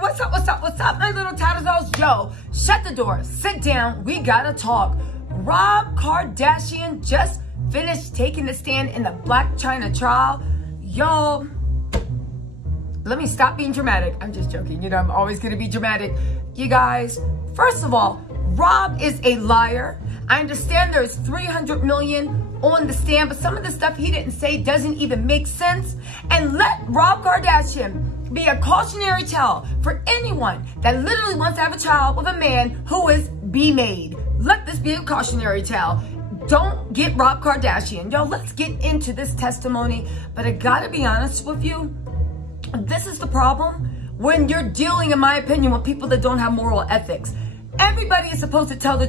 What's up, my little Tattle Tells? Yo, shut the door, sit down, we gotta talk. Rob Kardashian just finished taking the stand in the Blac Chyna trial. Y'all, let me stop being dramatic. I'm just joking, you know, I'm always gonna be dramatic. You guys, first of all, Rob is a liar. I understand there's 300 million on the stand, but some of the stuff he didn't say doesn't even make sense. And let Rob Kardashian be a cautionary tale for anyone that literally wants to have a child with a man who is be-made. Let this be a cautionary tale. Don't get Rob Kardashian. Yo, let's get into this testimony. But I gotta be honest with you, this is the problem when you're dealing, in my opinion, with people that don't have moral ethics. Everybody is supposed to tell the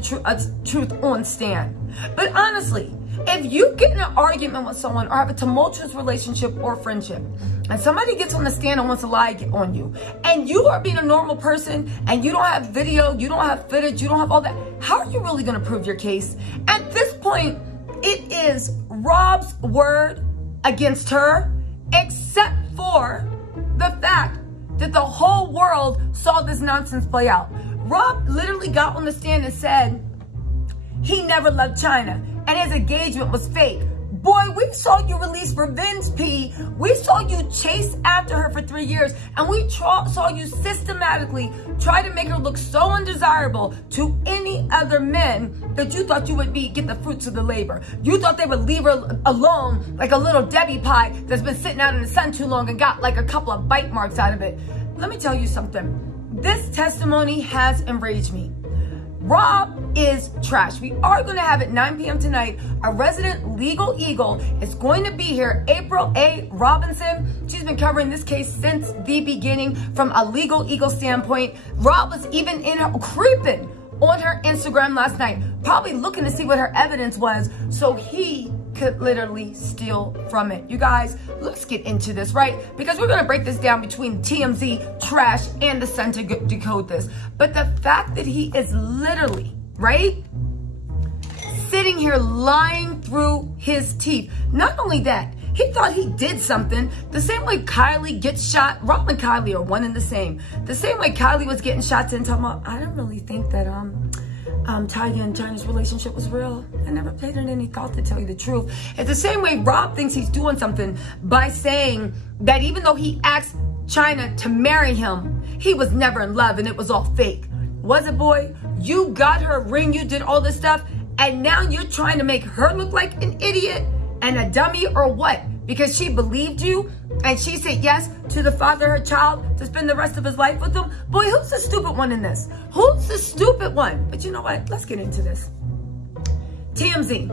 truth on stand. But honestly, if you get in an argument with someone or have a tumultuous relationship or friendship, and somebody gets on the stand and wants to lie on you, and you are being a normal person, and you don't have video, you don't have footage, you don't have all that, how are you really going to prove your case? At this point, it is Rob's word against her, except for the fact that the whole world saw this nonsense play out. Rob literally got on the stand and said he never loved Chyna and his engagement was fake. Boy, we saw you release revenge P. We saw you chase after her for 3 years, and we saw you systematically try to make her look so undesirable to any other men that you thought you would get the fruits of the labor. You thought they would leave her alone like a little Debbie pie that's been sitting out in the sun too long and got like a couple of bite marks out of it. Let me tell you something. This testimony has enraged me. Rob is trash. We are going to have at 9 p.m. tonight, a resident legal eagle is going to be here, April A. Robinson. She's been covering this case since the beginning from a legal eagle standpoint. Rob was even creeping on her Instagram last night, probably looking to see what her evidence was so he could literally steal from it. You guys, let's get into this, right? Because we're going to break this down between TMZ, trash, and the Sun to decode this. But the fact that he is literally, right, sitting here lying through his teeth. Not only that, he thought he did something. The same way Kylie gets shot. Rob and Kylie are one and the same. The same way Kylie was getting shots and talking about, I don't really think that Tyga and Chyna's relationship was real. I never paid it any thought, to tell you the truth. It's the same way Rob thinks he's doing something by saying that even though he asked Chyna to marry him, he was never in love and it was all fake. Was it, boy? You got her a ring, you did all this stuff, and now you're trying to make her look like an idiot and a dummy, or what? Because she believed you and she said yes to the father of her child to spend the rest of his life with him? Boy, who's the stupid one in this? Who's the stupid one? But you know what? Let's get into this. TMZ.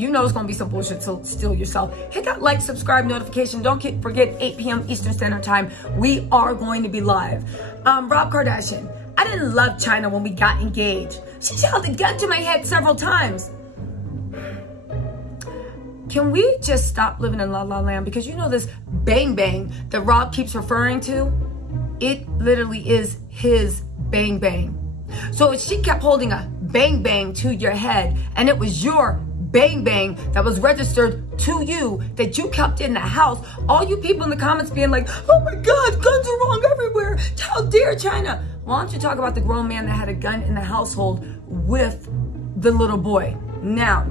You know it's going to be some bullshit, so steal yourself. Hit that like, subscribe, notification. Don't forget 8 p.m. Eastern Standard Time. We are going to be live. Rob Kardashian. I didn't love Chyna when we got engaged. She held a gun to my head several times. Can we just stop living in La La Land? Because you know this bang bang that Rob keeps referring to, it literally is his bang bang. So if she kept holding a bang bang to your head and it was your bang bang that was registered to you, that you kept in the house, all you people in the comments being like, oh my God, guns are wrong everywhere. How dare Chyna? Why don't you talk about the grown man that had a gun in the household with the little boy? Now,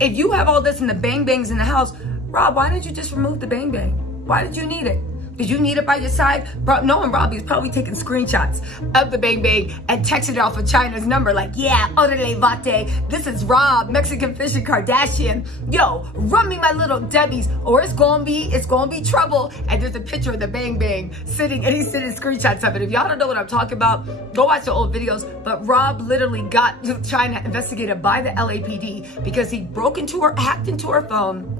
if you have all this and the bang bangs in the house, Rob, why didn't you just remove the bang bang? Why did you need it? Did you need it by your side? Bro, knowing Robbie is probably taking screenshots of the bang bang and texting it off of Chyna's number like, yeah, orale vate, this is Rob, Mexican fishing Kardashian. Yo, run me my little Debbie's or it's gonna be trouble. And there's a picture of the bang bang sitting, and he's sending screenshots of it. If y'all don't know what I'm talking about, go watch the old videos. But Rob literally got Chyna investigated by the LAPD because he hacked into her phone,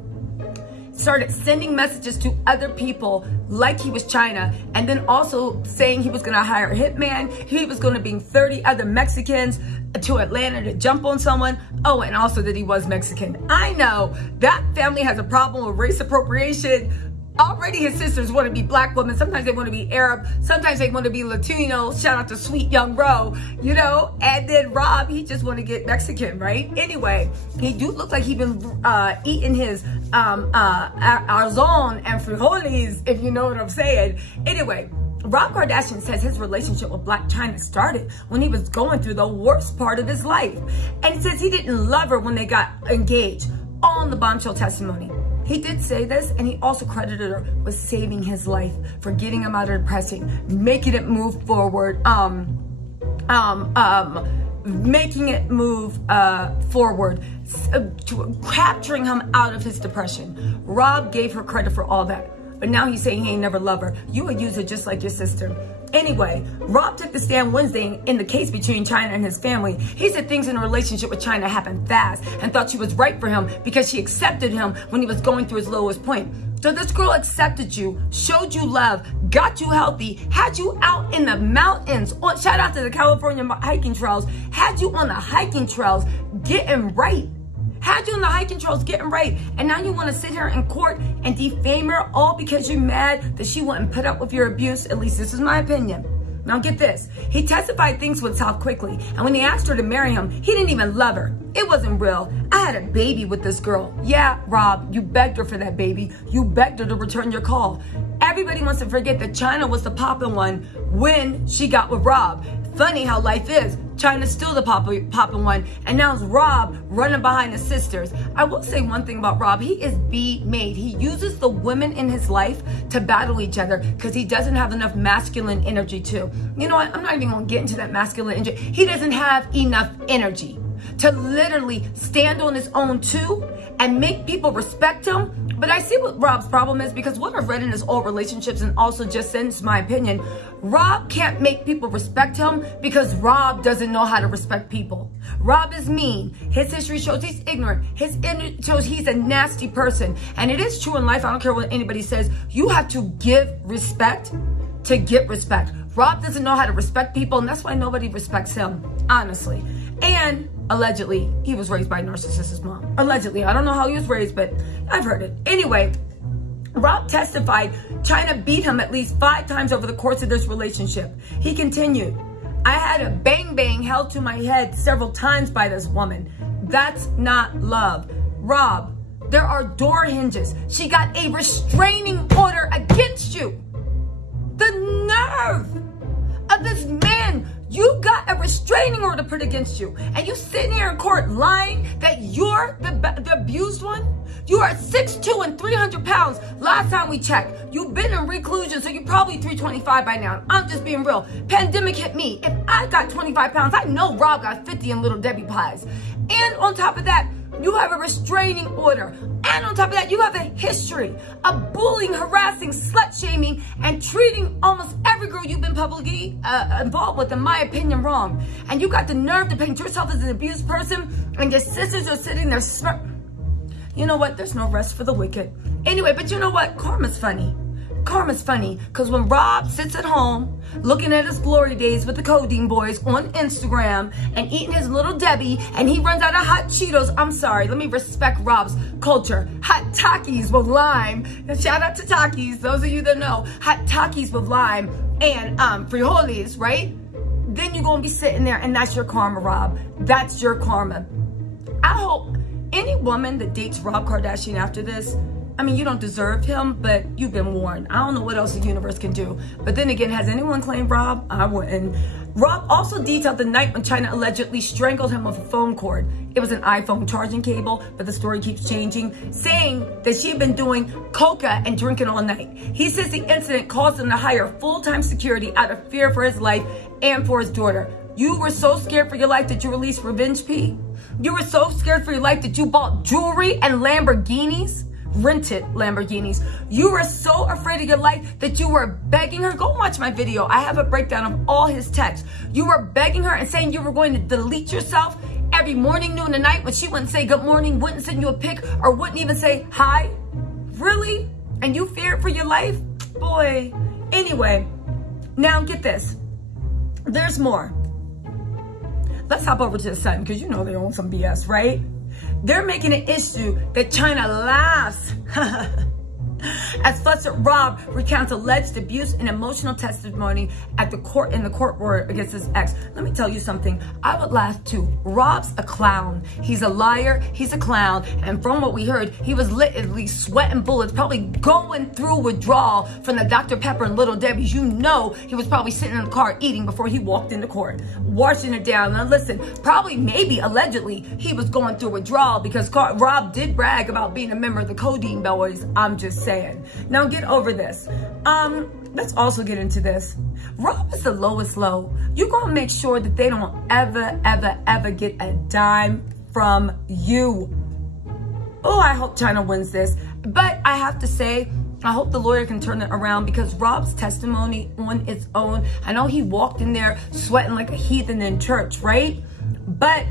started sending messages to other people like he was Chyna, and then also saying he was gonna hire a hitman, he was gonna bring 30 other Mexicans to Atlanta to jump on someone. Oh, and also that he was Mexican. I know that family has a problem with race appropriation. Already his sisters want to be black women. Sometimes they want to be Arab. Sometimes they want to be Latino. Shout out to Sweet Young Ro, you know. And then Rob, he just want to get Mexican, right? Anyway, he do look like he been eating his arzon and frijoles, if you know what I'm saying. Anyway, Rob Kardashian says his relationship with Blac Chyna started when he was going through the worst part of his life. And he says he didn't love her when they got engaged, all in the bombshell testimony. He did say this, and he also credited her with saving his life, for getting him out of depression, making it move forward, making it move forward, capturing him out of his depression. Rob gave her credit for all that. But now he's saying he ain't never loved her. You a user just like your sister. Anyway, Rob took the stand Wednesday in the case between Chyna and his family. He said things in a relationship with Chyna happened fast and thought she was right for him because she accepted him when he was going through his lowest point. So this girl accepted you, showed you love, got you healthy, had you out in the mountains. Shout out to the California hiking trails. Had you on the hiking trails getting right. Had you on the hiking trails getting right. And now you want to sit here in court and defame her all because you're mad that she wouldn't put up with your abuse. At least this is my opinion. Now get this. He testified things would solve quickly. And when he asked her to marry him, he didn't even love her. It wasn't real. I had a baby with this girl. Yeah, Rob, you begged her for that baby. You begged her to return your call. Everybody wants to forget that Chyna was the poppin' one when she got with Rob. Funny how life is. Chyna's still the poppin' one, and now it's Rob running behind his sisters. I will say one thing about Rob. He is B-made. He uses the women in his life to battle each other because he doesn't have enough masculine energy too. You know what? I'm not even going to get into that masculine energy. He doesn't have enough energy to literally stand on his own too and make people respect him. But I see what Rob's problem is, because what I've read in his old relationships, and also just since my opinion, Rob can't make people respect him because Rob doesn't know how to respect people. Rob is mean. His history shows he's ignorant. His history shows he's a nasty person. And it is true in life. I don't care what anybody says. You have to give respect to get respect. Rob doesn't know how to respect people, and that's why nobody respects him, honestly. And allegedly, he was raised by a narcissist's mom. Allegedly. I don't know how he was raised, but I've heard it. Anyway, Rob testified Chyna beat him at least 5 times over the course of this relationship. He continued, I had a bang-bang held to my head several times by this woman. That's not love. Rob, there are door hinges. She got a restraining order against you. The nerve of this man. You got a restraining order put against you, and you sitting here in court lying that you're the abused one? You are 6'2" and 300 pounds. Last time we checked. You've been in reclusion, so you're probably 325 by now. I'm just being real. Pandemic hit me. If I got 25 pounds, I know Rob got 50 in Little Debbie pies. And on top of that, you have a restraining order. And on top of that, you have a history of bullying, harassing, slut-shaming, and treating almost every girl you've been publicly involved with, in my opinion, wrong. And you got the nerve to paint yourself as an abused person, and your sisters are sitting there You know what? There's no rest for the wicked. Anyway, but you know what? Karma's funny. Karma's funny, because when Rob sits at home looking at his glory days with the codeine boys on Instagram and eating his Little Debbie, and he runs out of hot Cheetos, I'm sorry, let me respect Rob's culture. Hot Takis with lime. Shout out to Takis, those of you that know. Hot Takis with lime and frijoles, right? Then you're going to be sitting there, and that's your karma, Rob. That's your karma. I hope any woman that dates Rob Kardashian after this, I mean, you don't deserve him, but you've been warned. I don't know what else the universe can do. But then again, has anyone claimed Rob? I wouldn't. Rob also detailed the night when Chyna allegedly strangled him with a phone cord. It was an iPhone charging cable, but the story keeps changing, saying that she had been doing coca and drinking all night. He says the incident caused him to hire full-time security out of fear for his life and for his daughter. You were so scared for your life that you released Revenge P? You were so scared for your life that you bought jewelry and Lamborghinis? Rented Lamborghinis. You were so afraid of your life that you were begging her. Go watch my video. I have a breakdown of all his texts. You were begging her and saying you were going to delete yourself every morning, noon, and night when she wouldn't say good morning, wouldn't send you a pic, or wouldn't even say hi. Really? And you feared for your life? Boy. Anyway, now get this. There's more. Let's hop over to the Sun, because you know they own some BS, right? They're making an issue that Chyna laughs As flustered Rob recounts alleged abuse and emotional testimony at the court in the court against his ex. Let me tell you something. I would laugh too. Rob's a clown. He's a liar. He's a clown. And from what we heard, he was literally sweating bullets, probably going through withdrawal from the Dr. Pepper and Little Debbie's. You know he was probably sitting in the car eating before he walked into court, washing it down. Now listen, probably, maybe, allegedly, he was going through withdrawal because Rob did brag about being a member of the Codeine Boys. I'm just saying. Now get over this. Let's also get into this. Rob is the lowest low. You're gonna make sure that they don't ever get a dime from you. Oh, I hope Chyna wins this. But I have to say, I hope the lawyer can turn it around, because Rob's testimony on its own, I know he walked in there sweating like a heathen in church, right? But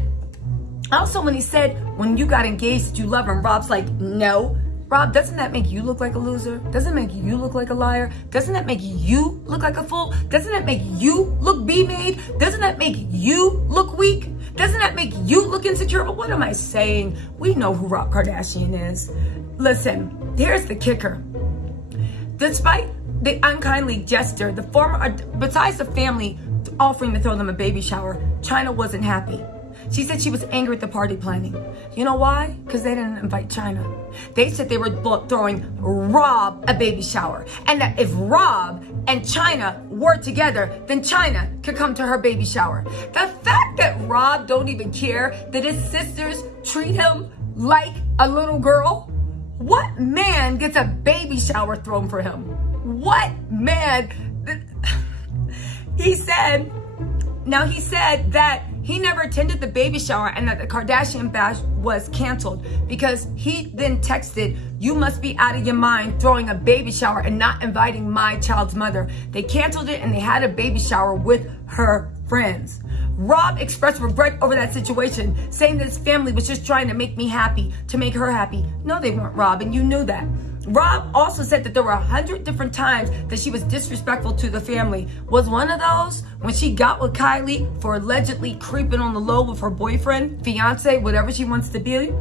also when he said, when you got engaged, you love him, Rob's like, no. Rob, doesn't that make you look like a loser? Doesn't it make you look like a liar? Doesn't that make you look like a fool? Doesn't that make you look B-made? Doesn't that make you look weak? Doesn't that make you look insecure? But what am I saying? We know who Rob Kardashian is. Listen, here's the kicker. Despite the unkindly gesture, besides the family offering to throw them a baby shower, Chyna wasn't happy. She said she was angry at the party planning. You know why? Because they didn't invite Chyna. They said they were throwing Rob a baby shower. And that if Rob and Chyna were together, then Chyna could come to her baby shower. The fact that Rob don't even care that his sisters treat him like a little girl. What man gets a baby shower thrown for him? What man? He said that he never attended the baby shower and that the Kardashian bash was canceled because he then texted, "You must be out of your mind throwing a baby shower and not inviting my child's mother." They canceled it and they had a baby shower with her friends. Rob expressed regret over that situation, saying that his family was just trying to make me happy, to make her happy. No, they weren't, Rob, and you knew that. Rob also said that there were 100 different times that she was disrespectful to the family. Was one of those when she got with Kylie for allegedly creeping on the low with her boyfriend, fiance, whatever she wants to be?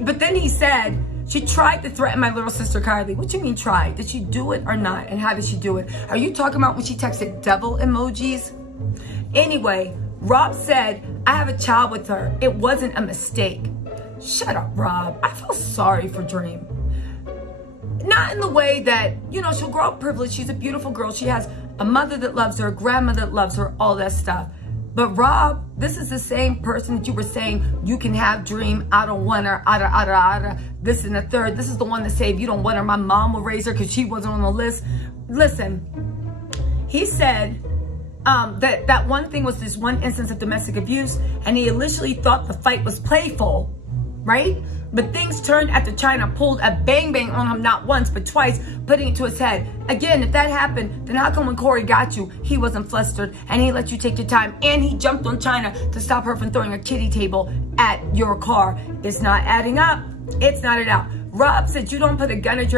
But then he said, she tried to threaten my little sister Kylie. What do you mean tried? Did she do it or not? And how did she do it? Are you talking about when she texted devil emojis? Anyway, Rob said, I have a child with her. It wasn't a mistake. Shut up, Rob. I feel sorry for Dream. Not in the way that, you know, she'll grow up privileged. She's a beautiful girl. She has a mother that loves her, a grandmother that loves her, all that stuff. But Rob, this is the same person that you were saying you can have Dream. I don't want her. This and the third. This is the one that said, if you don't want her, my mom will raise her because she wasn't on the list. Listen, he said that one thing was this one instance of domestic abuse, and he initially thought the fight was playful, right? But things turned after Chyna pulled a bang-bang on him not once, but twice, putting it to his head. Again, if that happened, then how come when Corey got you, he wasn't flustered and he let you take your time and he jumped on Chyna to stop her from throwing a kiddie table at your car? It's not adding up. It's not adding up. Rob said you don't put a gun at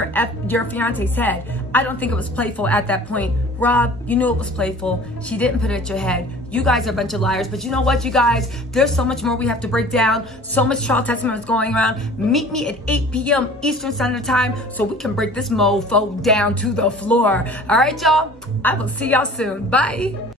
your fiance's head. I don't think it was playful at that point. Rob, you knew it was playful. She didn't put it at your head. You guys are a bunch of liars. But you know what, you guys? There's so much more we have to break down. So much trial testimony is going around. Meet me at 8 p.m. Eastern Standard Time so we can break this mofo down to the floor. All right, y'all? I will see y'all soon. Bye.